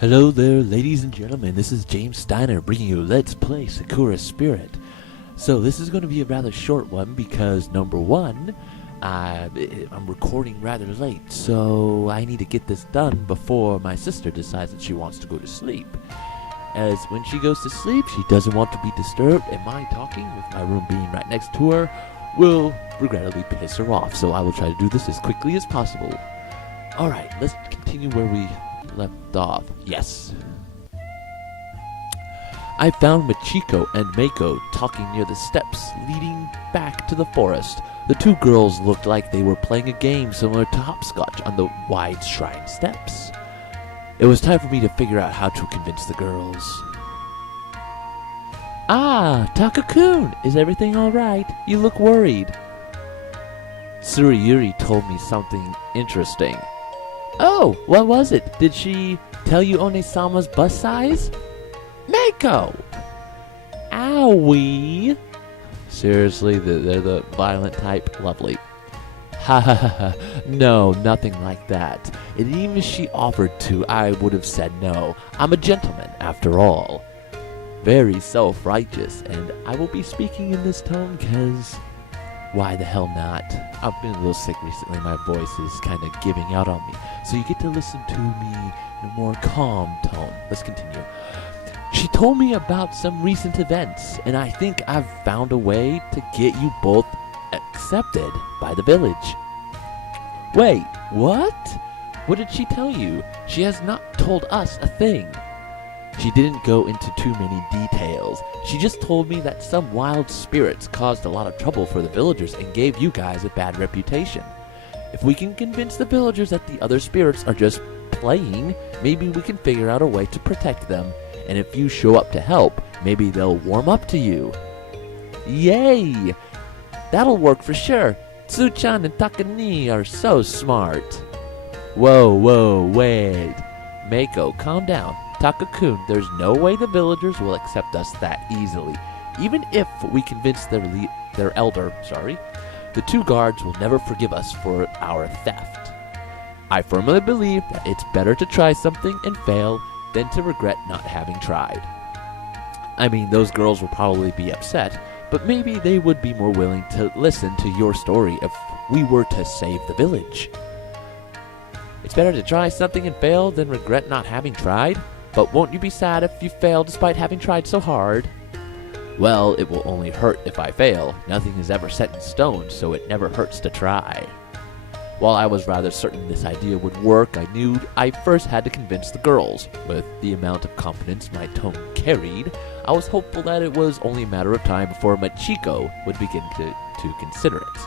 Hello there, ladies and gentlemen. This is James Steiner bringing you Let's Play Sakura Spirit. So this is going to be a rather short one because, number one, I'm recording rather late, so I need to get this done before my sister decides that she wants to go to sleep. As when she goes to sleep, she doesn't want to be disturbed, and my talking, with my room being right next to her, will regrettably piss her off. So I will try to do this as quickly as possible. Alright, let's continue where we left off. Yes. I found Machiko and Mako talking near the steps leading back to the forest. The two girls looked like they were playing a game similar to hopscotch on the wide shrine steps. It was time for me to figure out how to convince the girls. Ah, Taka-kun, is everything alright? You look worried. Suriyuri told me something interesting. Oh, what was it? Did she tell you One-sama's bust size? Mako! Owie! Seriously, they're the violent type? Lovely. Ha ha ha ha. No, nothing like that. And even if she offered to, I would have said no. I'm a gentleman, after all. Very self-righteous, and I will be speaking in this tone because... why the hell not? I've been a little sick recently. My voice is kind of giving out on me. So you get to listen to me in a more calm tone. Let's continue. She told me about some recent events, and I think I've found a way to get you both accepted by the village. Wait, what? What did she tell you? She has not told us a thing. She didn't go into too many details. She just told me that some wild spirits caused a lot of trouble for the villagers and gave you guys a bad reputation. If we can convince the villagers that the other spirits are just playing, maybe we can figure out a way to protect them. And if you show up to help, maybe they'll warm up to you. Yay! That'll work for sure. Tsu-chan and Takani are so smart. Whoa, wait. Mako, calm down. Taka-kun, there's no way the villagers will accept us that easily. Even if we convince their elder, the two guards will never forgive us for our theft. I firmly believe that it's better to try something and fail than to regret not having tried. I mean, those girls will probably be upset, but maybe they would be more willing to listen to your story if we were to save the village. It's better to try something and fail than regret not having tried. But won't you be sad if you fail despite having tried so hard? Well, it will only hurt if I fail. Nothing is ever set in stone, so it never hurts to try. While I was rather certain this idea would work, I knew I first had to convince the girls. With the amount of confidence my tone carried, I was hopeful that it was only a matter of time before Machiko would begin to consider it.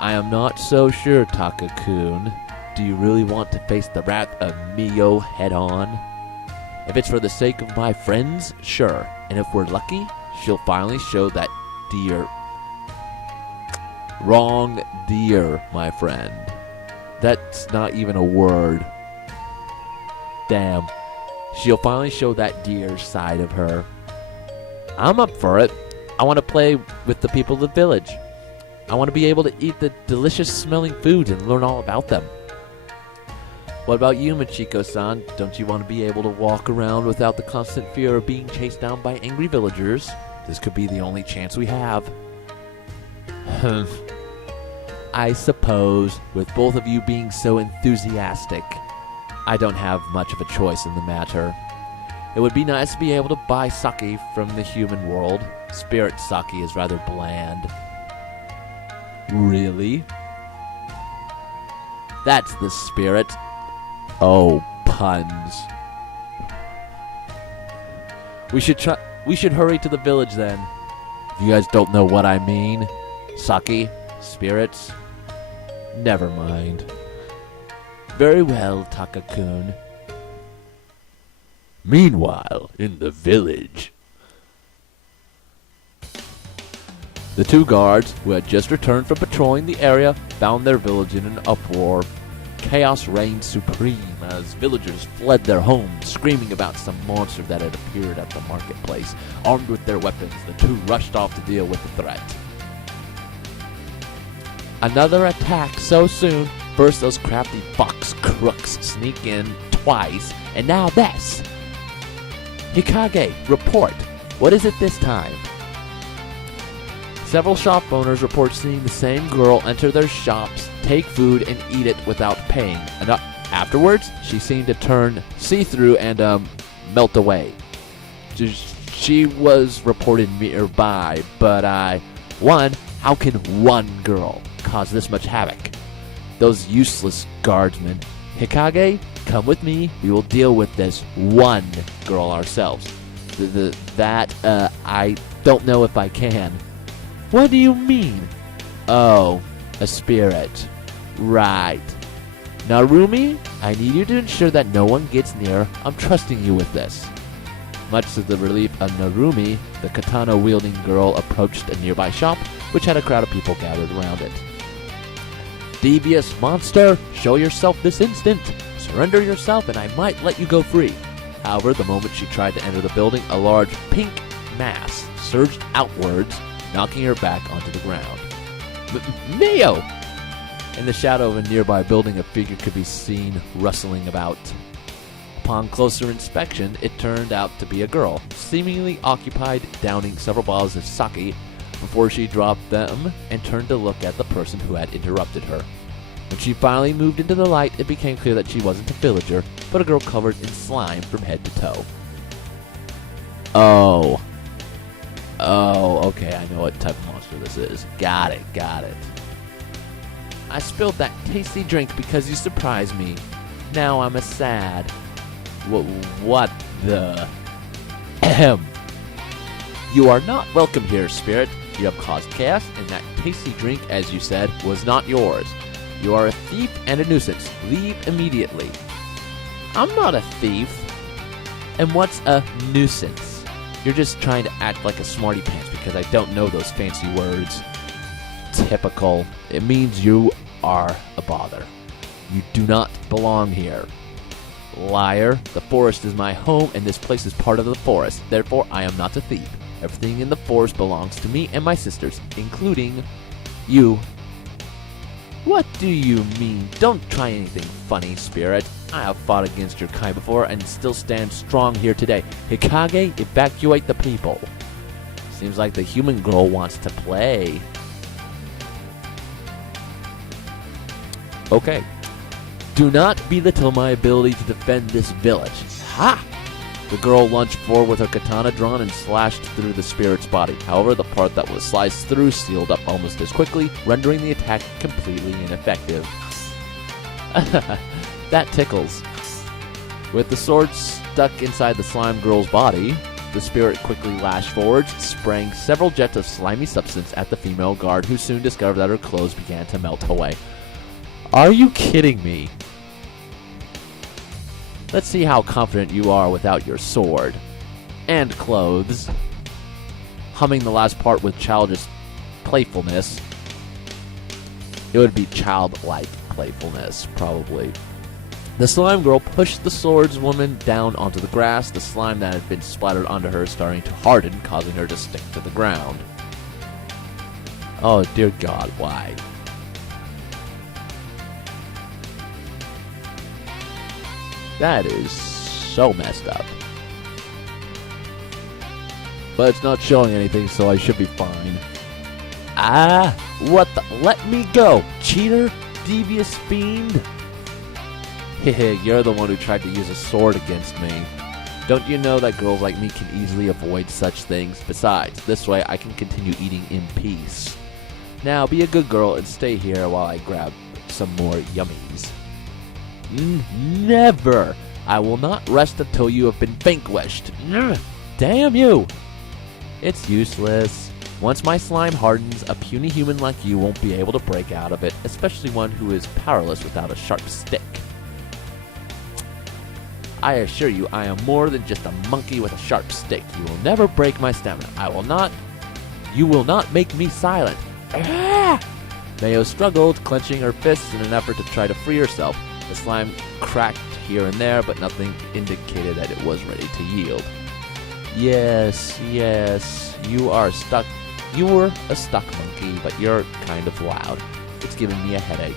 I am not so sure, Taka-kun. Do you really want to face the wrath of Mio head-on? If it's for the sake of my friends, sure. And if we're lucky, she'll finally show that dear... Wrong dear, my friend. That's not even a word. Damn. She'll finally show that dear side of her. I'm up for it. I want to play with the people of the village. I want to be able to eat the delicious-smelling foods and learn all about them. What about you, Machiko-san? Don't you want to be able to walk around without the constant fear of being chased down by angry villagers? This could be the only chance we have. I suppose, with both of you being so enthusiastic, I don't have much of a choice in the matter. It would be nice to be able to buy sake from the human world. Spirit sake is rather bland. Really? That's the spirit. Oh, puns. We should hurry to the village then. If you guys don't know what I mean. Sake, spirits. Never mind. Very well, Taka-kun. Meanwhile, in the village. The two guards, who had just returned from patrolling the area, found their village in an uproar. Chaos reigned supreme as villagers fled their homes, screaming about some monster that had appeared at the marketplace. Armed with their weapons, the two rushed off to deal with the threat. Another attack so soon. First, those crafty fox crooks sneak in, twice, and now this. Hikage, report. What is it this time? Several shop owners report seeing the same girl enter their shops, take food, and eat it without paying. And afterwards, she seemed to turn see-through and melt away. She was reported nearby, but how can one girl cause this much havoc? Those useless guardsmen. Hikage, come with me. We will deal with this one girl ourselves. I don't know if I can. What do you mean? Oh, a spirit. Right. Narumi, I need you to ensure that no one gets near. I'm trusting you with this. Much to the relief of Narumi, the katana-wielding girl approached a nearby shop, which had a crowd of people gathered around it. Devious monster, show yourself this instant. Surrender yourself and I might let you go free. However, the moment she tried to enter the building, a large pink mass surged outwards, knocking her back onto the ground. Neo! In the shadow of a nearby building, a figure could be seen rustling about. Upon closer inspection, it turned out to be a girl, seemingly occupied downing several bottles of sake before she dropped them and turned to look at the person who had interrupted her. When she finally moved into the light, it became clear that she wasn't a villager, but a girl covered in slime from head to toe. Oh, okay, I know what type of monster this is. Got it. I spilled that tasty drink because you surprised me. Now I'm sad. What the? Ahem. You are not welcome here, Spirit. You have caused chaos, and that tasty drink, as you said, was not yours. You are a thief and a nuisance. Leave immediately. I'm not a thief. And what's a nuisance? You're just trying to act like a smarty pants because I don't know those fancy words. Typical. It means you are a bother. You do not belong here. Liar. The forest is my home and this place is part of the forest. Therefore, I am not a thief. Everything in the forest belongs to me and my sisters, including you. What do you mean? Don't try anything funny, Spirit. I have fought against your kind before and still stand strong here today. Hikage, evacuate the people. Seems like the human girl wants to play. Okay. Do not belittle my ability to defend this village. Ha! The girl lunged forward with her katana drawn and slashed through the spirit's body. However, the part that was sliced through sealed up almost as quickly, rendering the attack completely ineffective. That tickles. With the sword stuck inside the slime girl's body, the spirit quickly lashed forward, spraying several jets of slimy substance at the female guard, who soon discovered that her clothes began to melt away. Are you kidding me? Let's see how confident you are without your sword. And clothes. Humming the last part with childish playfulness. It would be childlike playfulness, probably. The slime girl pushed the swordswoman down onto the grass, the slime that had been splattered onto her starting to harden, causing her to stick to the ground. Oh, dear God, why? That is so messed up. But it's not showing anything, so I should be fine. Ah, what the? Let me go, cheater, devious fiend. Hehe, you're the one who tried to use a sword against me. Don't you know that girls like me can easily avoid such things? Besides, this way I can continue eating in peace. Now, be a good girl and stay here while I grab some more yummies. Never! I will not rest until you have been vanquished. Damn you! It's useless. Once my slime hardens, a puny human like you won't be able to break out of it, especially one who is powerless without a sharp stick. I assure you, I am more than just a monkey with a sharp stick. You will never break my stamina. You will not make me silent. Mayo struggled, clenching her fists in an effort to try to free herself. The slime cracked here and there, but nothing indicated that it was ready to yield. Yes, you are stuck. You were a stuck monkey, but you're kind of loud. It's giving me a headache.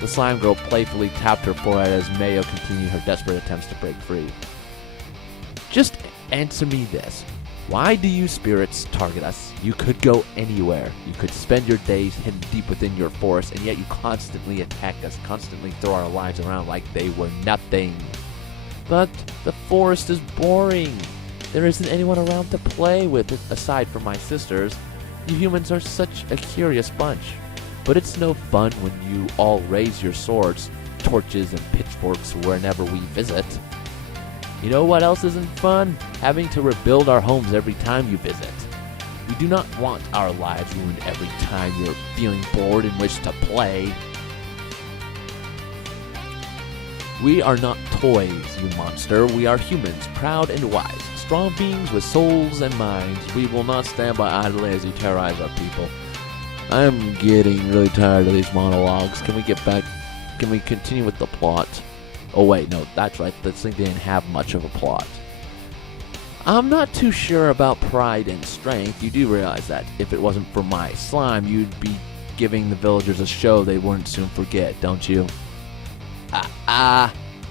The slime girl playfully tapped her forehead as Mayo continued her desperate attempts to break free. Just answer me this. Why do you spirits target us? You could go anywhere. You could spend your days hidden deep within your forest, and yet you constantly attack us, constantly throw our lives around like they were nothing. But the forest is boring. There isn't anyone around to play with aside from my sisters. You humans are such a curious bunch. But it's no fun when you all raise your swords, torches, and pitchforks whenever we visit. You know what else isn't fun? Having to rebuild our homes every time you visit. We do not want our lives ruined every time you're feeling bored and wish to play. We are not toys, you monster. We are humans, proud and wise. Strong beings with souls and minds. We will not stand by idly as you terrorize our people. I'm getting really tired of these monologues. Can we continue with the plot? Oh wait, no, that's right. This thing didn't have much of a plot. I'm not too sure about pride and strength. You do realize that if it wasn't for my slime, you'd be giving the villagers a show they wouldn't soon forget, don't you?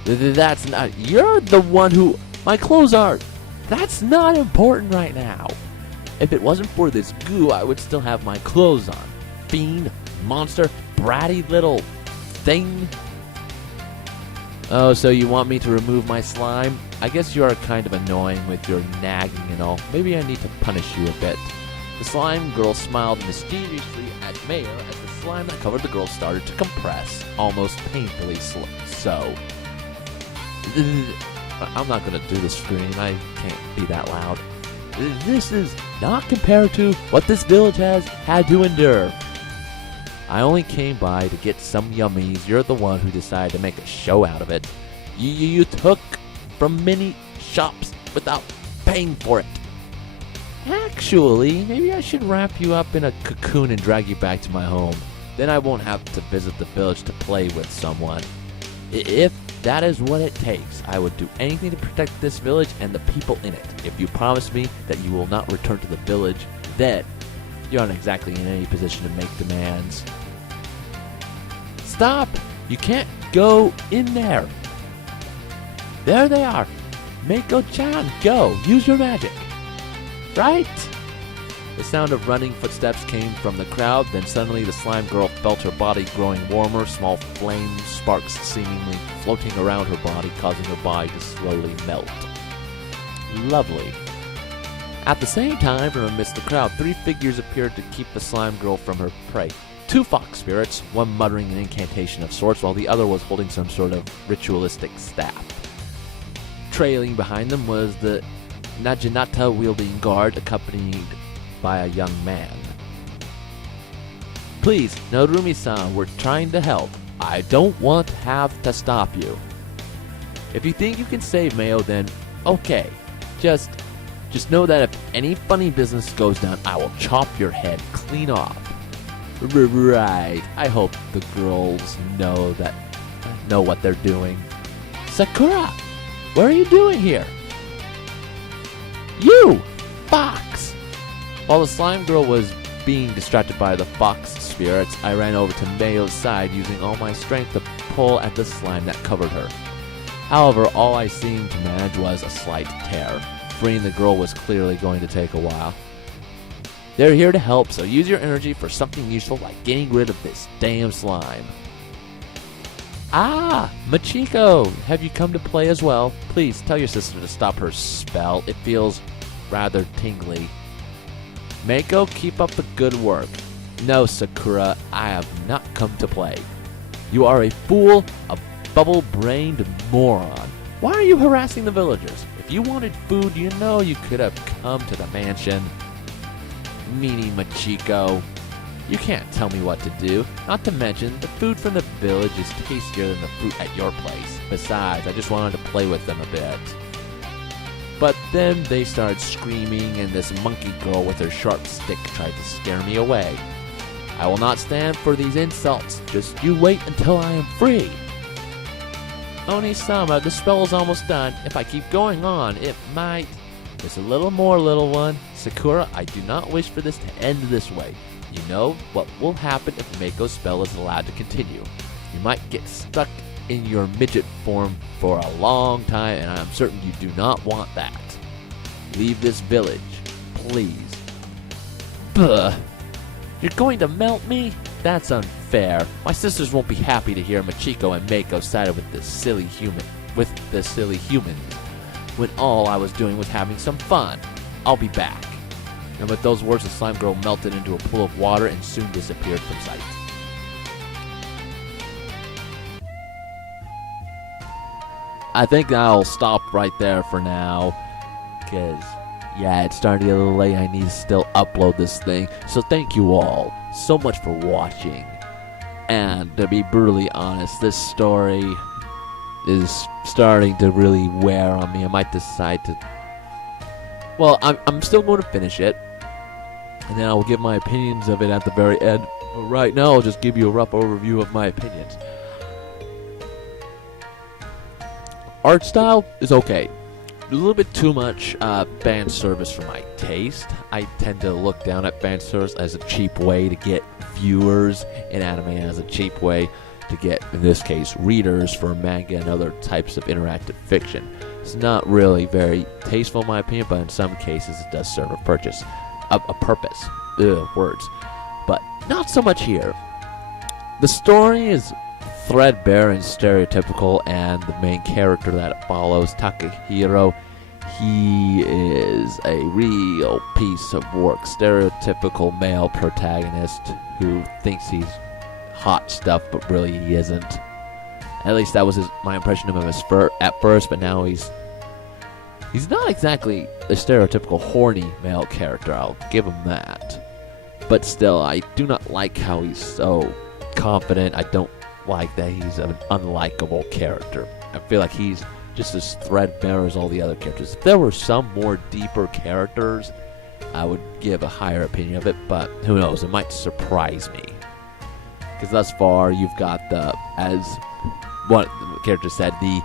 That's not... You're the one who... My clothes are... That's not important right now. If it wasn't for this goo, I would still have my clothes on. Fiend, monster, bratty little thing. Oh, so you want me to remove my slime? I guess you are kind of annoying with your nagging and all. Maybe I need to punish you a bit. The slime girl smiled mischievously at Mayor as the slime that covered the girl started to compress, almost painfully so. I'm not going to do the scream. I can't be that loud. This is not compared to what this village has had to endure. I only came by to get some yummies. You're the one who decided to make a show out of it. You took from many shops without paying for it. Actually, maybe I should wrap you up in a cocoon and drag you back to my home. Then I won't have to visit the village to play with someone. If that is what it takes, I would do anything to protect this village and the people in it. If you promise me that you will not return to the village, then you aren't exactly in any position to make demands. Stop! You can't go in there. There they are. Mako-chan, go! Use your magic. Right? The sound of running footsteps came from the crowd, then suddenly the slime girl felt her body growing warmer, small flame sparks seemingly floating around her body, causing her body to slowly melt. Lovely. At the same time, from amidst the crowd, 3 figures appeared to keep the slime girl from her prey. 2 fox spirits, one muttering an incantation of sorts, while the other was holding some sort of ritualistic staff. Trailing behind them was the Naginata-wielding guard, accompanied by a young man. Please, Narumi-san, we're trying to help. I don't want to have to stop you. If you think you can save Mayo, then okay. Just know that if any funny business goes down, I will chop your head clean off. Right. I hope the girls know what they're doing. Sakura, what are you doing here? You! Fox! While the slime girl was being distracted by the fox spirits, I ran over to Mayo's side using all my strength to pull at the slime that covered her. However, all I seemed to manage was a slight tear. Freeing the girl was clearly going to take a while. They're here to help, so use your energy for something useful like getting rid of this damn slime. Ah, Machiko, have you come to play as well? Please tell your sister to stop her spell. It feels rather tingly. Mako, keep up the good work. No, Sakura, I have not come to play. You are a fool, a bubble-brained moron. Why are you harassing the villagers? If you wanted food, you know you could have come to the mansion. Meanie Machiko. You can't tell me what to do. Not to mention, the food from the village is tastier than the fruit at your place. Besides, I just wanted to play with them a bit. But then they started screaming, and this monkey girl with her sharp stick tried to scare me away. I will not stand for these insults. Just you wait until I am free. Oni-sama, the spell is almost done. If I keep going on, it might... Just a little more, little one. Sakura, I do not wish for this to end this way. You know what will happen if Mako's spell is allowed to continue. You might get stuck in your midget form for a long time, and I'm certain you do not want that. Leave this village, please. Buh. You're going to melt me? That's unfair. My sisters won't be happy to hear Machiko and Mako sided with this silly human. When all I was doing was having some fun. I'll be back. And with those words, the slime girl melted into a pool of water and soon disappeared from sight. I think I'll stop right there for now, because, yeah, it's starting to get a little late. I need to still upload this thing. So thank you all so much for watching. And to be brutally honest, this story is starting to really wear on me. I might decide to... Well, I'm still going to finish it, and then I will give my opinions of it at the very end. But right now, I'll just give you a rough overview of my opinions. Art style is okay. A little bit too much fan service for my taste. I tend to look down at fan service as a cheap way to get viewers, and anime as a cheap way to get, in this case, readers for manga and other types of interactive fiction. It's not really very tasteful in my opinion, but in some cases it does serve a purpose. Words. But not so much here. The story is threadbare and stereotypical, and the main character that it follows, Takahiro, he is a real piece of work. Stereotypical male protagonist who thinks he's hot stuff, but really he isn't. At least that was my impression of him at first, but now he's not exactly a stereotypical horny male character, I'll give him that. But still, I do not like how he's so confident. I don't like that he's an unlikable character. I feel like he's just as threadbare as all the other characters. If there were some more deeper characters, I would give a higher opinion of it, but who knows, it might surprise me. Because thus far, you've got as one character said, the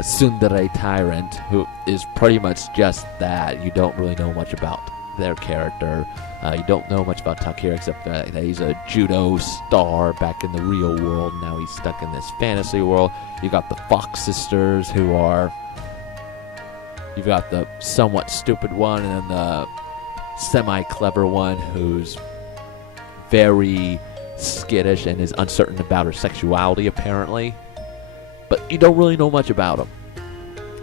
tsundere tyrant, who is pretty much just that. You don't really know much about their character. You don't know much about Takahiro except that he's a judo star back in the real world. Now he's stuck in this fantasy world. You got the Fox sisters, who are... You've got the somewhat stupid one, and then the semi-clever one, who's very skittish and is uncertain about her sexuality, apparently. But you don't really know much about him.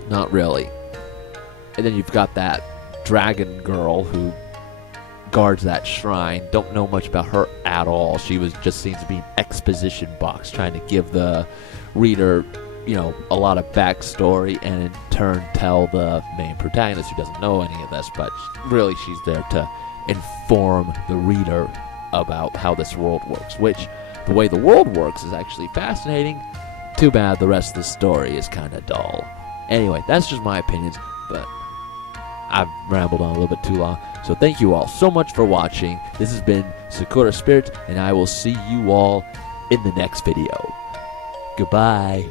Not really. And then you've got that dragon girl who guards that shrine. Don't know much about her at all. She just seems to be an exposition box, trying to give the reader, a lot of backstory, and in turn tell the main protagonist, who doesn't know any of this, but really she's there to inform the reader about how this world works, which the way the world works is actually fascinating. Too bad the rest of the story is kind of dull. Anyway, that's just my opinions, but I've rambled on a little bit too long. So thank you all so much for watching. This has been Sakura Spirit, and I will see you all in the next video. Goodbye.